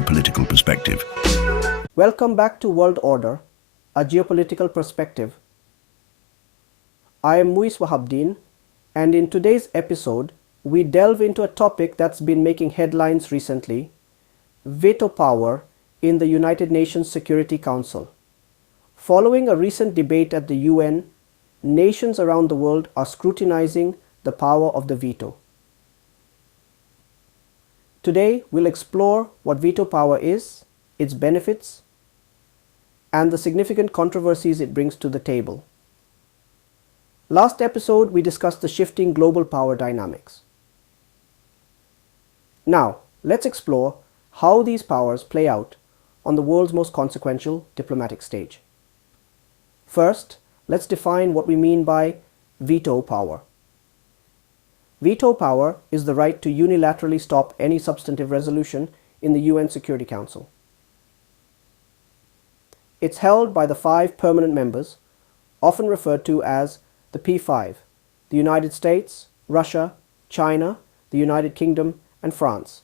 Geopolitical Perspective. Welcome back to World Order, a Geopolitical Perspective. I am Muis Wahabdeen, and in today's episode, we delve into a topic that's been making headlines recently: veto power in the United Nations Security Council. Following a recent debate at the UN, nations around the world are scrutinizing the power of the veto. Today, we'll explore what veto power is, its benefits, and the significant controversies it brings to the table. Last episode, we discussed the shifting global power dynamics. Now, let's explore how these powers play out on the world's most consequential diplomatic stage. First, let's define what we mean by veto power. Veto power is the right to unilaterally stop any substantive resolution in the UN Security Council. It's held by the 5 permanent members, often referred to as the P5: the United States, Russia, China, the United Kingdom, and France.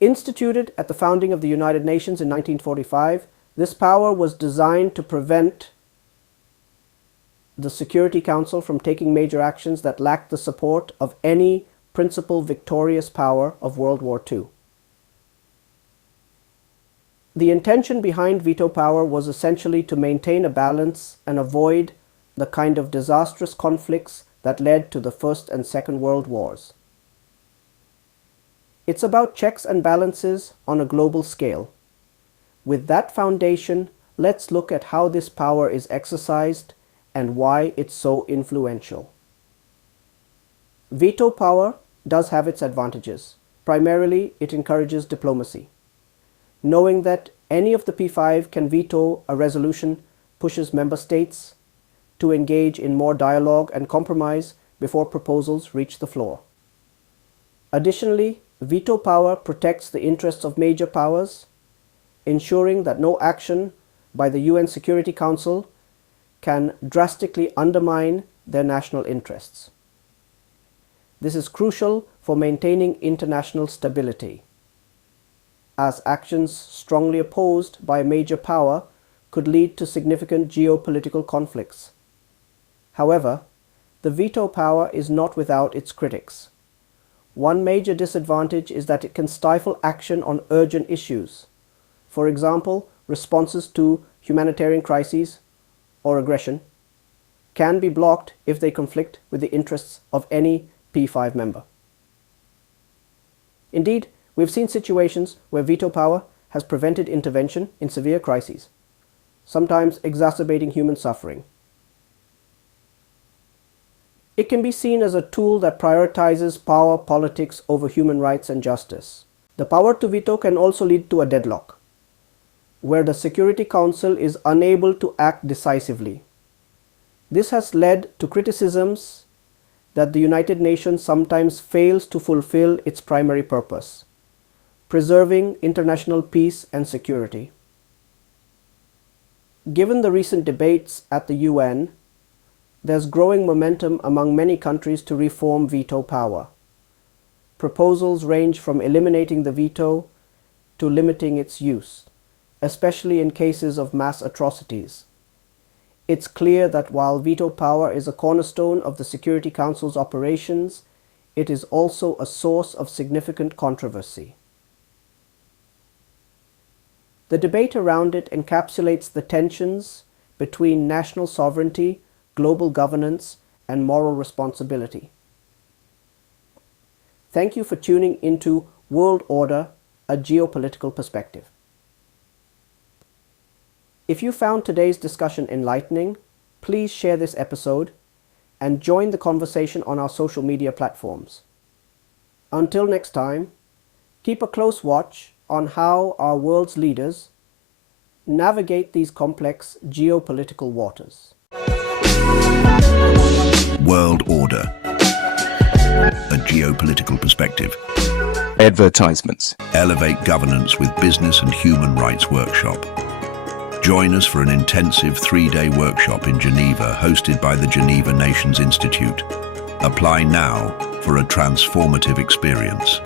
Instituted at the founding of the United Nations in 1945, this power was designed to prevent the Security Council from taking major actions that lacked the support of any principal victorious power of World War II. The intention behind veto power was essentially to maintain a balance and avoid the kind of disastrous conflicts that led to the First and Second World Wars. It's about checks and balances on a global scale. With that foundation, let's look at how this power is exercised and why it's so influential. Veto power does have its advantages. Primarily, it encourages diplomacy. Knowing that any of the P5 can veto a resolution pushes member states to engage in more dialogue and compromise before proposals reach the floor. Additionally, veto power protects the interests of major powers, ensuring that no action by the UN Security Council can drastically undermine their national interests. This is crucial for maintaining international stability, as actions strongly opposed by a major power could lead to significant geopolitical conflicts. However, the veto power is not without its critics. One major disadvantage is that it can stifle action on urgent issues. For example, responses to humanitarian crises or aggression can be blocked if they conflict with the interests of any P5 member. Indeed, we've seen situations where veto power has prevented intervention in severe crises, sometimes exacerbating human suffering. It can be seen as a tool that prioritizes power politics over human rights and justice. The power to veto can also lead to a deadlock, where the Security Council is unable to act decisively. This has led to criticisms that the United Nations sometimes fails to fulfill its primary purpose: preserving international peace and security. Given the recent debates at the UN, there's growing momentum among many countries to reform veto power. Proposals range from eliminating the veto to limiting its use, especially in cases of mass atrocities. It's clear that while veto power is a cornerstone of the Security Council's operations, it is also a source of significant controversy. The debate around it encapsulates the tensions between national sovereignty, global governance, and moral responsibility. Thank you for tuning into World Order, a Geopolitical Perspective. If you found today's discussion enlightening, please share this episode and join the conversation on our social media platforms. Until next time, keep a close watch on how our world's leaders navigate these complex geopolitical waters. World Order, a Geopolitical Perspective. Advertisements. Elevate governance with business and human rights workshop. Join us for an intensive 3-day workshop in Geneva hosted by the Geneva Nations Institute. Apply now for a transformative experience.